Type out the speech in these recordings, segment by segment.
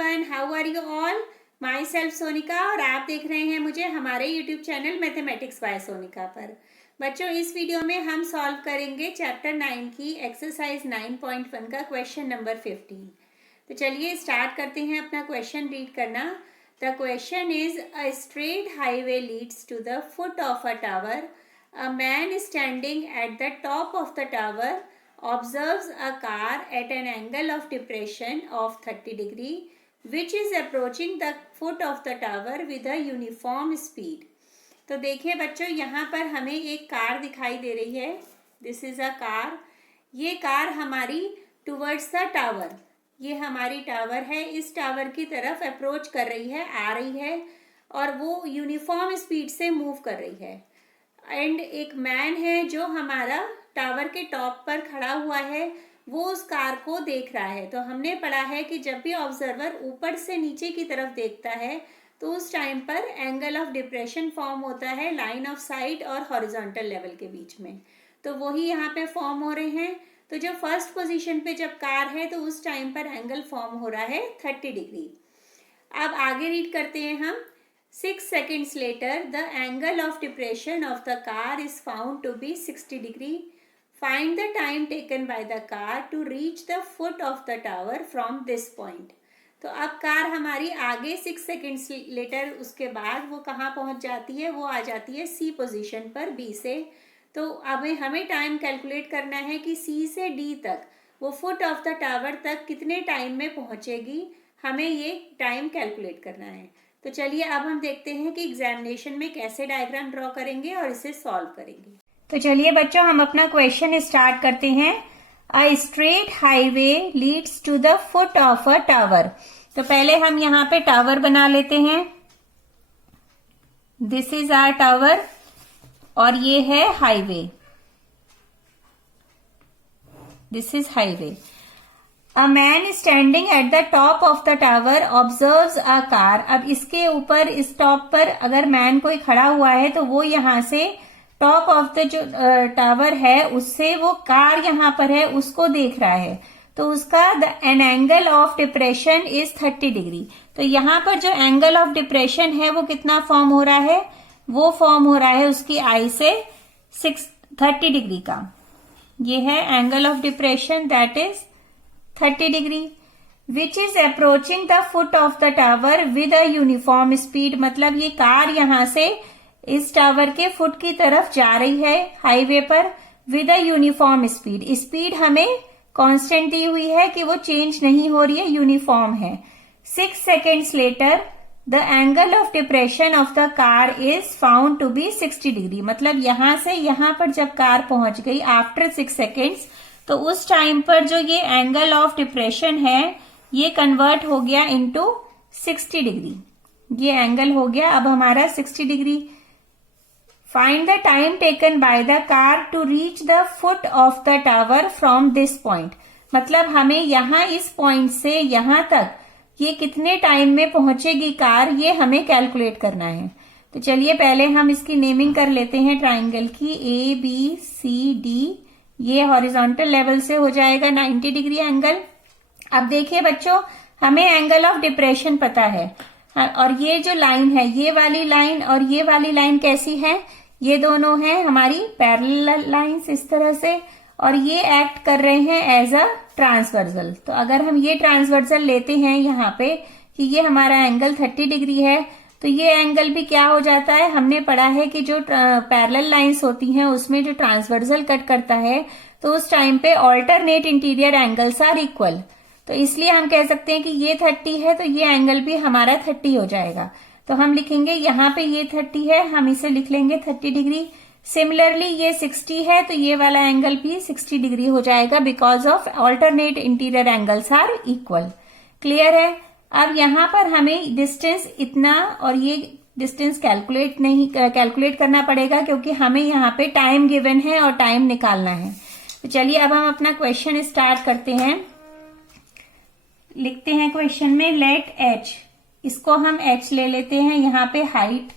Everyone, how are you all. Myself Sonika और आप देख रहे हैं मुझे हमारे YouTube channel mathematics by Sonika पर। बच्चों, इस वीडियो में हम सॉल्व करेंगे चैप्टर 9 की एक्सरसाइज 9.1 का क्वेश्चन नंबर 15। तो चलिए स्टार्ट करते हैं अपना क्वेश्चन रीड करना। The question is a straight highway leads to the foot of a tower. A man standing at the top of the tower observes a car at an angle of depression of 30 degree which is approaching the foot of the tower with a uniform speed। तो देखिए बच्चों, यहाँ पर हमें एक car दिखाई दे रही है। This is a car. ये कार हमारी टुवर्ड्स द टावर, ये हमारी टावर है, इस टावर की तरफ अप्रोच कर रही है, आ रही है और वो यूनिफॉर्म स्पीड से मूव कर रही है। एंड एक मैन है जो हमारा टावर के टॉप पर खड़ा हुआ है, वो उस कार को देख रहा है। तो हमने पढ़ा है कि जब भी ऑब्जर्वर ऊपर से नीचे की तरफ देखता है तो उस टाइम पर एंगल ऑफ डिप्रेशन फॉर्म होता है लाइन ऑफ साइट और हॉरिजॉन्टल लेवल के बीच में। तो वही यहाँ पे फॉर्म हो रहे हैं। तो जब फर्स्ट पोजीशन पे जब कार है तो उस टाइम पर एंगल फॉर्म हो रहा है 30 डिग्री। अब आगे रीड करते हैं हम। 6 seconds later, the angle of depression of the car is found to be 60 degree. Find the time taken by the car to reach the foot of the tower from this point. तो अब car हमारी आगे 6 seconds letter उसके बाद वो कहाँ पहुँच जाती है, वो आ जाती है सी पोजीशन पर बी से। तो अब हमें टाइम कैलकुलेट करना है कि सी से डी तक वो फुट ऑफ द टावर तक कितने टाइम में पहुँचेगी, हमें ये टाइम कैलकुलेट करना है। तो चलिए अब हम देखते हैं कि एग्जामिनेशन में कैसे डायग्राम ड्रॉ करेंगे और इसे सॉल्व करेंगे। तो चलिए बच्चों, हम अपना क्वेश्चन स्टार्ट करते हैं। A straight highway leads to the foot of a tower. तो पहले हम यहाँ पे टावर बना लेते हैं। दिस इज आवर टावर और ये है highway. This is highway. A man standing at the top of the tower observes a car। अब इसके ऊपर इस टॉप पर अगर मैन कोई खड़ा हुआ है तो वो यहाँ से टॉप ऑफ द जो टावर है उससे वो कार यहाँ पर है उसको देख रहा है। तो उसका an angle of depression is 30 degree. तो यहाँ पर जो एंगल ऑफ डिप्रेशन है वो कितना फॉर्म हो रहा है, वो फॉर्म हो रहा है उसकी आई से 30 डिग्री का। ये है angle of depression, that is 30 degree, which is approaching the foot of the tower with a uniform speed. मतलब ये कार यहाँ से इस टावर के फुट की तरफ जा रही है हाईवे पर with a uniform speed. Speed हमें कांस्टेंट दी हुई है कि वो चेंज नहीं हो रही है, यूनिफॉर्म है। 6 seconds later the angle of depression of the car is found to be 60 degree. मतलब यहां से यहां पर जब कार पहुंच गई आफ्टर 6 seconds, तो उस टाइम पर जो ये एंगल ऑफ डिप्रेशन है ये कन्वर्ट हो गया इनटू 60 डिग्री। ये एंगल हो गया अब हमारा 60 degree. Find the time taken by the car to reach the foot of the tower from this point. मतलब हमें यहां इस पॉइंट से यहां तक ये कितने टाइम में पहुंचेगी कार, ये हमें कैलकुलेट करना है। तो चलिए पहले हम इसकी नेमिंग कर लेते हैं ट्राइंगल की। ए बी सी डी, ये हॉरिजॉन्टल लेवल से हो जाएगा 90 डिग्री एंगल। अब देखिए बच्चों, हमें एंगल ऑफ डिप्रेशन पता है और ये जो लाइन है, ये वाली लाइन और ये वाली लाइन कैसी है, ये दोनों हैं हमारी पैरेलल लाइंस इस तरह से, और ये एक्ट कर रहे हैं एज अ ट्रांसवर्सल। तो अगर हम ये ट्रांसवर्सल लेते हैं यहाँ पे कि ये हमारा एंगल 30 डिग्री है, तो ये एंगल भी क्या हो जाता है, हमने पढ़ा है कि जो पैरेलल लाइंस होती हैं उसमें जो ट्रांसवर्सल कट करता है तो उस टाइम पे alternate interior angles are equal. तो इसलिए हम कह सकते हैं कि ये 30 है तो ये एंगल भी हमारा 30 हो जाएगा। तो हम लिखेंगे यहाँ पे ये 30 है, हम इसे लिख लेंगे 30 डिग्री। सिमिलरली ये 60 है तो ये वाला एंगल भी 60 डिग्री हो जाएगा because of alternate interior angles are equal. Clear है। अब यहाँ पर हमें डिस्टेंस इतना और ये डिस्टेंस कैलकुलेट करना पड़ेगा क्योंकि हमें यहाँ पे टाइम गिवन है और टाइम निकालना है। तो चलिए अब हम अपना क्वेश्चन स्टार्ट करते हैं। लिखते हैं क्वेश्चन में लेट एच, इसको हम एच ले लेते हैं। यहाँ पे हाइट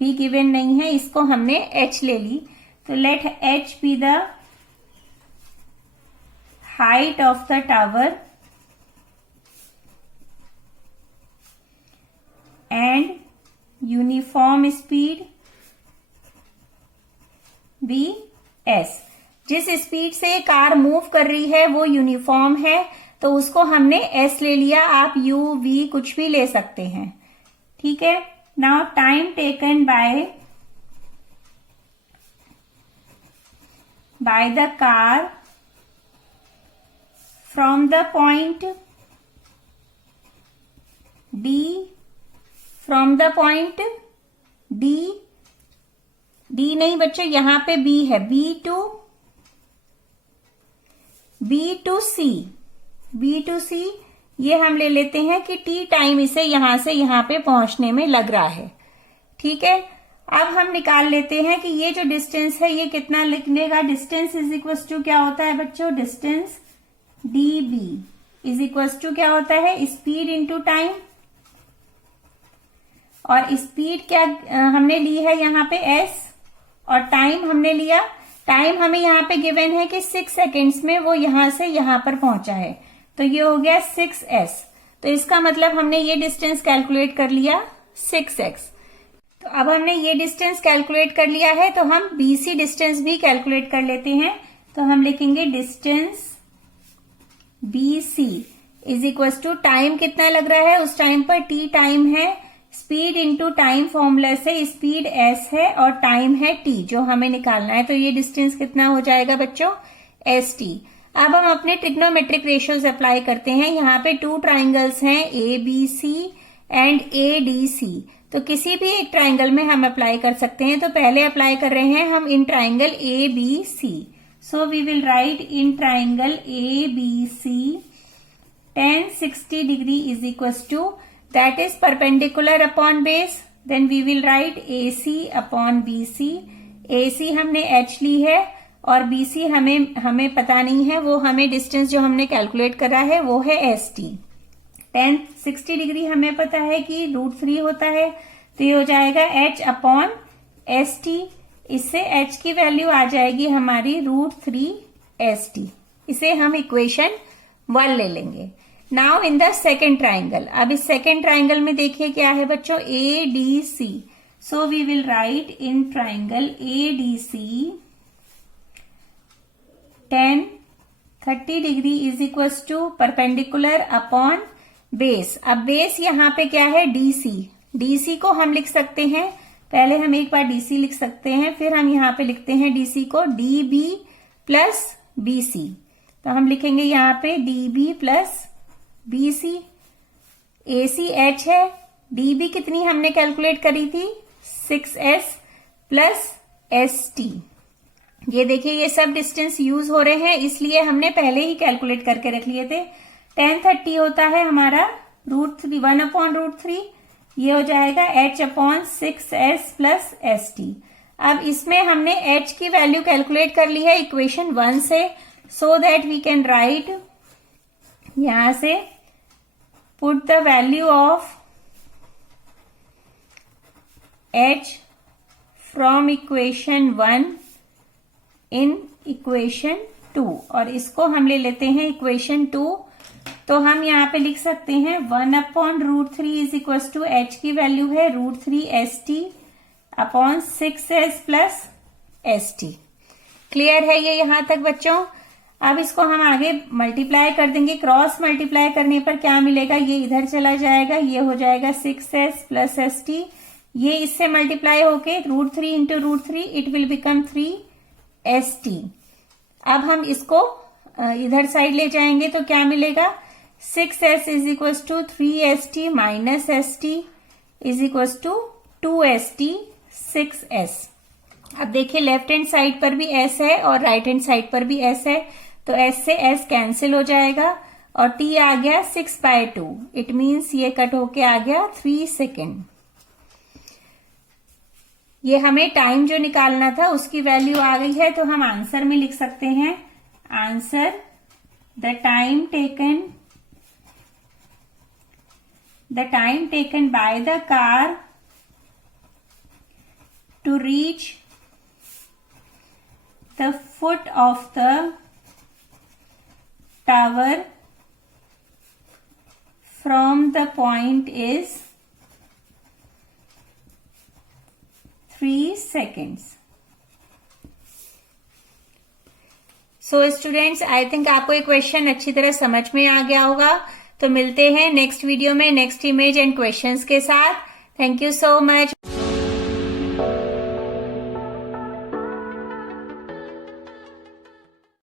भी गिवन नहीं है, इसको हमने एच ले ली। तो let H be the height of the tower uniform speed be S. जिस स्पीड से कार मूव कर रही है वो यूनिफॉर्म है, तो उसको हमने एस ले लिया। आप यू वी कुछ भी ले सकते हैं, ठीक है। Now time taken by the car from the point D, from the point D, D नहीं बच्चों, यहां पे बी है, B to C, B to C ये हम ले लेते हैं कि टी टाइम इसे यहां से यहां पे पहुंचने में लग रहा है, ठीक है। अब हम निकाल लेते हैं कि ये जो डिस्टेंस है ये कितना लिखने का। डिस्टेंस इज इक्वल टू क्या होता है बच्चों, distance D B is equal to क्या होता है, स्पीड इंटू टाइम। और स्पीड क्या हमने ली है यहाँ पे एस, और टाइम हमने लिया, टाइम हमें यहाँ पे गिवन है कि 6 सेकेंड्स में वो यहां से यहां पर पहुंचा है, तो ये हो गया 6s। तो इसका मतलब हमने ये डिस्टेंस कैलकुलेट कर लिया 6x। तो अब हमने ये डिस्टेंस कैलकुलेट कर लिया है, तो हम BC डिस्टेंस भी कैलकुलेट कर लेते हैं। तो हम लिखेंगे distance BC is equal to time कितना लग रहा है उस टाइम पर, t टाइम है, स्पीड इंटू टाइम फॉर्मूला से स्पीड s है और टाइम है t जो हमें निकालना है। तो ये डिस्टेंस कितना हो जाएगा बच्चों, st। अब हम अपने ट्रिग्नोमेट्रिक रेशियोज अप्लाई करते हैं। यहाँ पे 2 ट्राइंगल्स हैं ABC एंड ADC, तो किसी भी एक ट्राइंगल में हम अप्लाई कर सकते हैं। तो पहले अप्लाई कर रहे हैं हम in triangle ABC। So we will write in triangle ABC tan 60 degree is equals to, that is perpendicular upon base, then we will write AC upon BC। AC हमने H ली है और BC हमें पता नहीं है, वो हमें डिस्टेंस जो हमने कैलकुलेट करा है वो है ST। tan 60 डिग्री हमें पता है कि √3 होता है, तो ये हो जाएगा H अपॉन ST। इससे H की वैल्यू आ जाएगी हमारी √3 ST। इसे हम इक्वेशन 1 ले लेंगे। Now in the second triangle, अब इस सेकेंड ट्राइंगल में देखिए क्या है बच्चों, ADC। So we will write in triangle ADC tan 30 degree is equal to perpendicular upon base. अब बेस यहाँ पे क्या है, DC। DC को हम लिख सकते हैं, पहले हम एक बार DC लिख सकते हैं, फिर हम यहाँ पे लिखते हैं DC को DB प्लस BC। तो हम लिखेंगे यहाँ पे DB plus BC। AC H है, DB कितनी हमने कैलकुलेट करी थी 6s प्लस ST। ये देखिए ये सब डिस्टेंस यूज हो रहे हैं, इसलिए हमने पहले ही कैलकुलेट करके रख लिए थे। tan 30 होता है हमारा √3 1 अपॉन √3, ये हो जाएगा H upon 6s plus ST। अब इसमें हमने H की वैल्यू कैलकुलेट कर ली है इक्वेशन 1 से, so that we can write, यहां से put the value of H from equation 1 in equation 2, और इसको हम ले लेते हैं इक्वेशन 2। तो हम यहाँ पे लिख सकते हैं 1 upon √3 is equal to H की वैल्यू है √3 ST upon 6s plus ST। Clear है ये यहां तक बच्चों। अब इसको हम आगे मल्टीप्लाई कर देंगे, क्रॉस मल्टीप्लाई करने पर क्या मिलेगा, ये इधर चला जाएगा, ये हो जाएगा 6s प्लस ST। ये इससे मल्टीप्लाई होके √3 into √3 it will become 3ST। अब हम इसको इधर साइड ले जाएंगे तो क्या मिलेगा, 6s is equal to 3ST minus ST is equal to 2ST 6s। अब देखिए लेफ्ट हैंड साइड पर भी s है और राइट हैंड साइड पर भी s है, तो s से s कैंसिल हो जाएगा और t आ गया 6/2। इट मीन्स ये कट होके आ गया 3 सेकेंड। ये हमें टाइम जो निकालना था उसकी वैल्यू आ गई है, तो हम आंसर में लिख सकते हैं, answer the time taken by the car to reach the foot of the tower from the point is 3 seconds. So students, I think आपको ये क्वेश्चन अच्छी तरह समझ में आ गया होगा। तो मिलते हैं नेक्स्ट वीडियो में नेक्स्ट इमेज एंड क्वेश्चंस के साथ। Thank you so much.